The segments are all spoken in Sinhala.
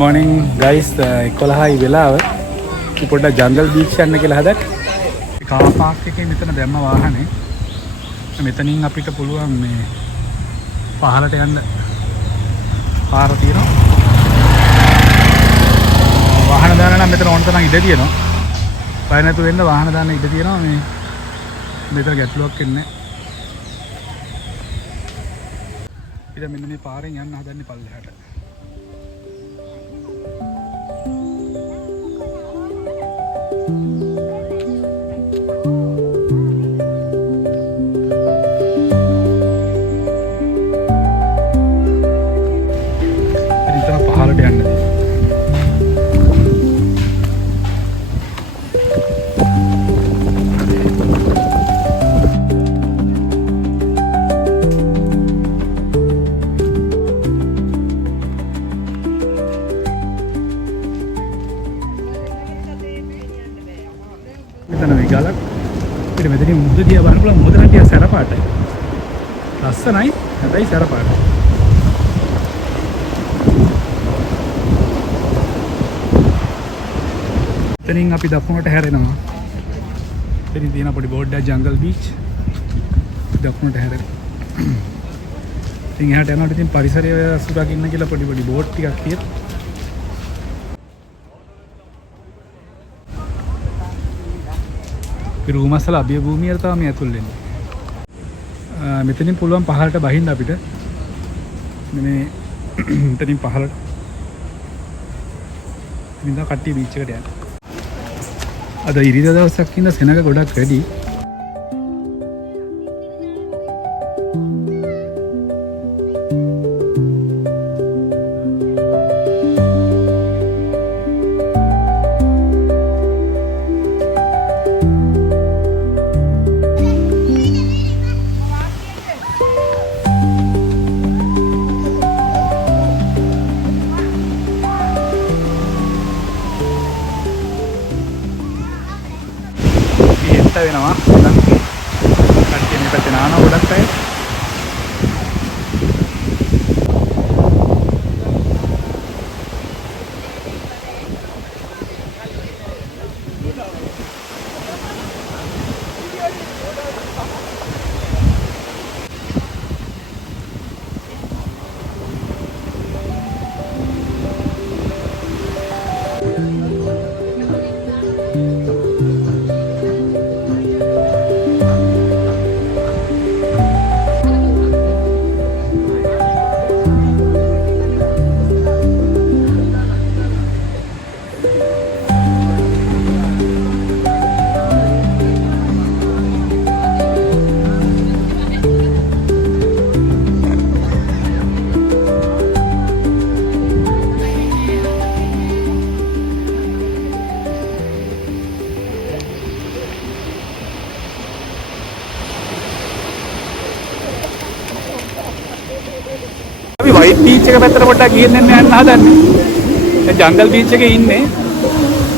morning guys 11යි වෙලාව. අපි පොඩ්ඩක් ජංගල් බීච් යන්න කියලා හදක්. කාර් පාක් එකේ මෙතන දැම්ම වාහනේ. මෙතනින් අපිට පුළුවන් මේ පහලට යන්න පාර තියෙනවා. වාහන දාන්න නම් මෙතන ඕන තරම් ඉඩ තියෙනවා. බය නැතුව වෙන්න වාහන දාන්න ඉඩ තියෙනවා. මේ මෙතන ගැටලුවක් එන්නේ නැහැ. ඉතින් මෙන්න මේ පාරෙන් යන්න හදන්නේ පල්ලෙහාට. මෙතන මේ ගලක් ඊට මෙතනින් මුහුද දිහා බලන්න පුළුවන්. මුහුද නම් ටිකක් සැර පාටයි. ලස්සනයි. හැබැයි සැර පාටයි. එතනින් අපි දකුණට හැරෙනවා. එතනින් තියෙන පොඩි බෝඩ් එකක් ජංගල් බීච්. දකුණට හැරෙනවා. ඉතින් එහාට යනකොට ඉතින් පරිසරය සුරකින්න කියලා පොඩි බෝඩ් ටිකක් තියෙනවා. රූමස්සල අභිය භූමියට තමයි මේ ඇතුල් වෙන්නේ. මෙතනින් පුළුවන් පහළට බහින්න අපිට. මේ මෙතනින් පහළට. ඉතින් කට්ටිය බීච් එකට යනවා. අද ඉරිදා දවසක් ඉන්න සෙනඟ ගොඩක් වැඩි. වෙනවා කට්ටිය මේ පැත්තේ නානවා ගොඩක් අය. අපි වයිට් බීච් එක පැත්තට පොඩ්ඩක් ගිහින් යන්න හදන්නේ. දැන් ජංගල් බීච් එකේ ඉන්නේ.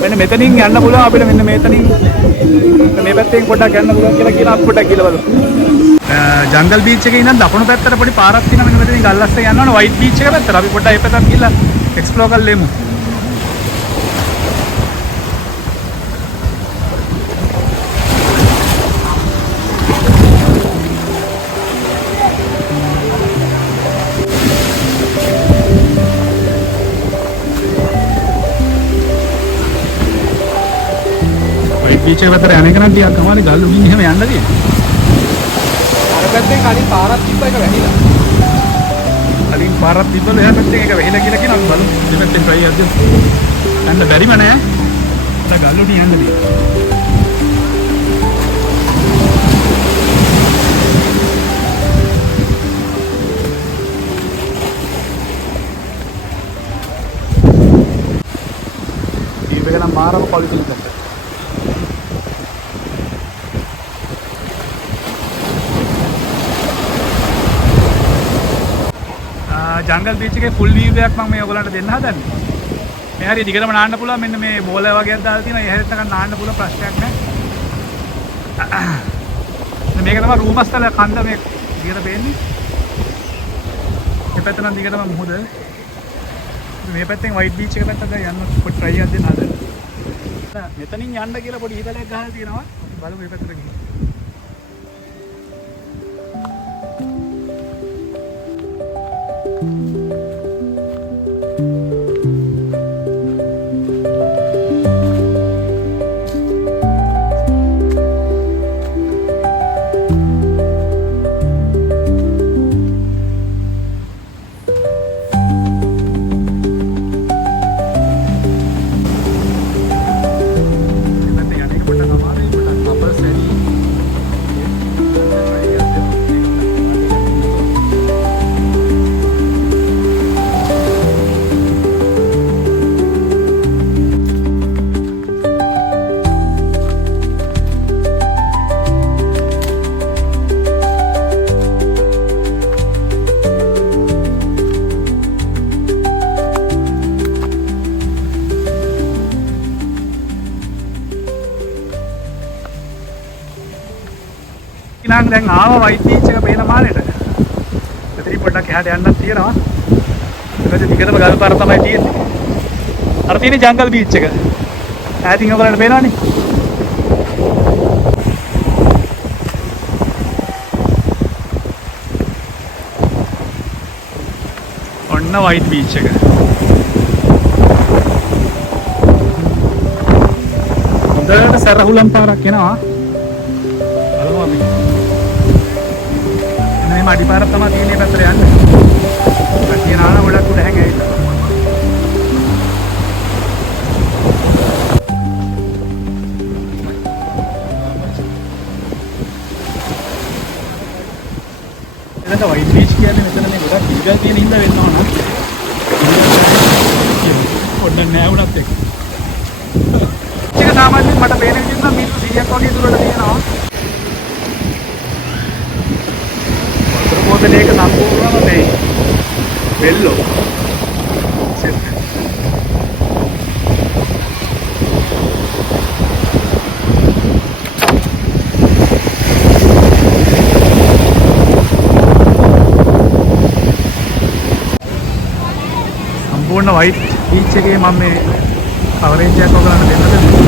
මෙන්න මෙතනින් යන්න පුළුවන් අපිට. මෙන්න මෙතනින් මේ පැත්තෙන් පොඩ්ඩක් යන්න පුළුවන් කියලා අපි පොඩ්ඩක් කියලා බලමු. ජංගල් බීච් එකේ ඉඳන් දකුණු පැත්තට පොඩි පාරක් තියෙනවා. මෙන්න මෙතනින් ගල්ලස්සේ යන්න ඕන වයිට් බීච් එක පැත්තට. අපි පොඩ්ඩක් ඒ පැත්තට ගිහලා එක්ස්ප්ලෝර් කරලෙමු. බීච් එක පැත්තට යන එක නම් ටිකක් අමාරුයි. ගල් උඩින් එහෙම යන්න තියෙනවා. අර පැත්තෙන් කලින් පාරක් තිබ්බ එක වැහිලා. කලින් පාරක් තිබ්බල එහා පැත්තෙන් එක වැහිලා කියලා කියනවා. බලමු දෙපැත්තෙන් try එකක් දෙමු. යන්න බැරිම නෑ. අර ගල් උඩින් යන්න තියෙනවා. ඊපෙක නම් මාරම පොලිසියෙන් දැක්කා. ජංගල් බීච් එකේ ෆුල් වීව් එකක් මම මේ ඔයගලන්ට දෙන්න හදන්නේ. මේ හරිය දිගටම නාන්න පුළුවන්. මෙන්න මේ බෝල වගේක් දාලා තියෙනවා. ඒ හැරෙත් එකක් නාන්න පුළුවන්, ප්‍රශ්නයක් නැහැ. මේක තමයි රූමස්තල කන්ද මේ දිගට පේන්නේ. මේ පැත්ත නම් දිගටම මුහුද. මේ පැත්තෙන් වයිට් බීච් එක පැත්තට යන්න පොඩි try එකක් දෙන්න හදන්න. මෙතනින් යන්න කියලා පොඩි හිතලයක් ගහලා තියෙනවා. බලමු මේ පැත්තට ගිහින්. ඉතින් දැන් ආව වයිට් බීච් එක පේන මානෙට. මෙතන පොඩ්ඩක් එහාට යන්නත් තියෙනවා. ඊට දිගටම ගල් පාර තමයි තියෙන්නේ. අර තියෙන්නේ ජංගල් බීච් එක. ඈතින් ඔයගලන්ට පේනවනේ. ඔන්න වයිට් බීච් එක. හොඳට සරහුලම් පාරක් එනවා. බලමු අපි. මේ මඩි පාරක් තමයි තියෙන්නේ පැත්තට යන්න. කට්ටිය නාන ගොඩක් උඩ හැංගිලා. එතන වයිට් බීච් කියන්නේ මෙතන මේ ගොඩක් ඉල්ගල් තියෙන හින්දා වෙන්න ඕන. පොඩ්ඩක් නෑ වුණත් එක්ක. ඒක සාමාන්‍යයෙන් මට පේන විදිහට නම් මීටර 100ක් වගේ දුරට තියෙනවා. පොතේක සම්පූර්ණම මේ වෙල්ලෝ සෙට්. සම්පූර්ණ වයිට් බීච් එකේ මම මේ කවරේජ් එකක් ඔයගලන්ට දෙන්නද?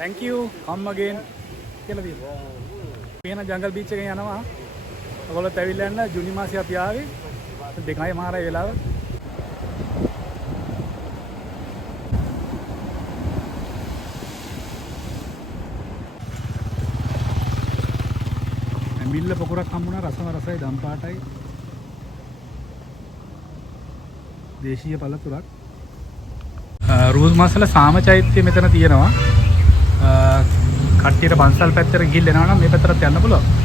Thank you, come again. කියලා තියෙනවා. පේන ජංගල් බීච් එකෙන් යනවා. ඔයගොල්ලෝ ඇවිල්ලා යන්න ජූනි මාසේ අපි ආවේ. 2:00 වෙලාව. මිල්ල පොකුරක් හම්බුණා රසම රසයි දම් පාටයි. දේශීය පළතුරක්. රූස් මසල සාම චෛත්‍ය මෙතන තියෙනවා. කට්ටියට පන්සල් පැත්තට ගිහින් එනවා නම් මේ පැත්තට යන්න පුළුවන්.